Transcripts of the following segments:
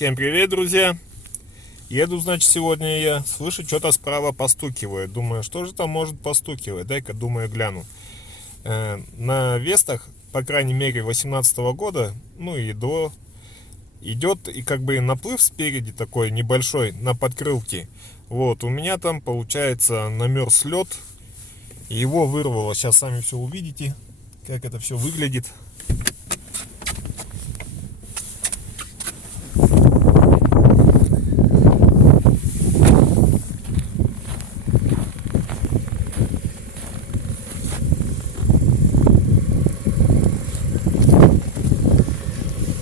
Всем привет, друзья! Еду, значит, сегодня я. Слышу, что-то справа постукивает. Думаю, что же там может постукивать? Дай-ка, думаю, гляну. На Вестах, по крайней мере, 2018 года, ну и до, идет и как бы наплыв спереди такой небольшой на подкрылке. Вот, у меня там, получается, намерз лед. Его вырвало. Сейчас сами все увидите, как это все выглядит.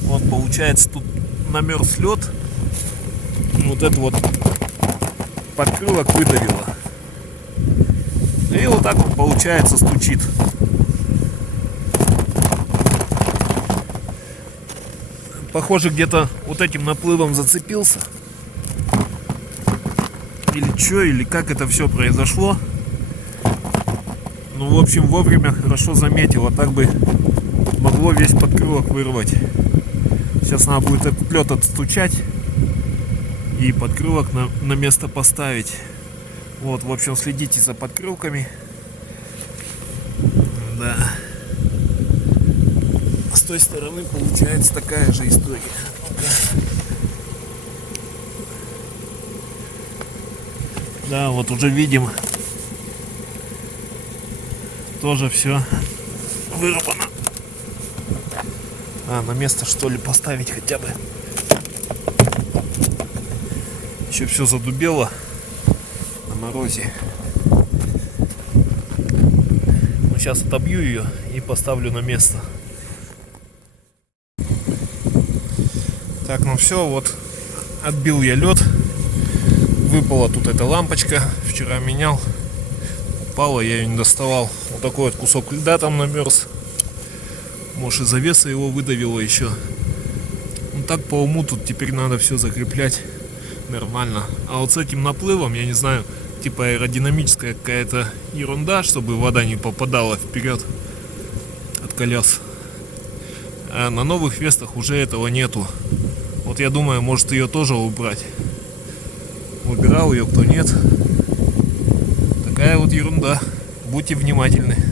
Вот, получается, тут намерз лед. Вот это вот подкрылок выдавило. И вот так вот, получается, стучит. Похоже, где-то вот этим наплывом зацепился. Или что, или как это все произошло. Ну, в общем, вовремя хорошо заметил, а так бы могло весь подкрылок вырвать. Сейчас надо будет этот лед отстучать и подкрылок на место поставить. Вот, в общем, следите за подкрылками. Да. С той стороны получается такая же история. Да, вот уже видим. Тоже все вырвано. На место, что ли, поставить хотя бы. Еще все задубело на морозе. Ну, сейчас отобью ее и поставлю на место. Так, ну все, вот отбил я лед. Выпала тут эта лампочка. Вчера менял. Упала, я ее не доставал. Вот такой вот кусок льда там намерз. Может, из завеса его выдавило еще. Ну так по уму тут теперь надо все закреплять нормально. А вот с этим наплывом, я не знаю, типа аэродинамическая какая-то ерунда, чтобы вода не попадала вперед от колес. А на новых Вестах уже этого нету. Вот я думаю, может ее тоже убрать. Убирал ее, кто нет. Такая вот ерунда. Будьте внимательны.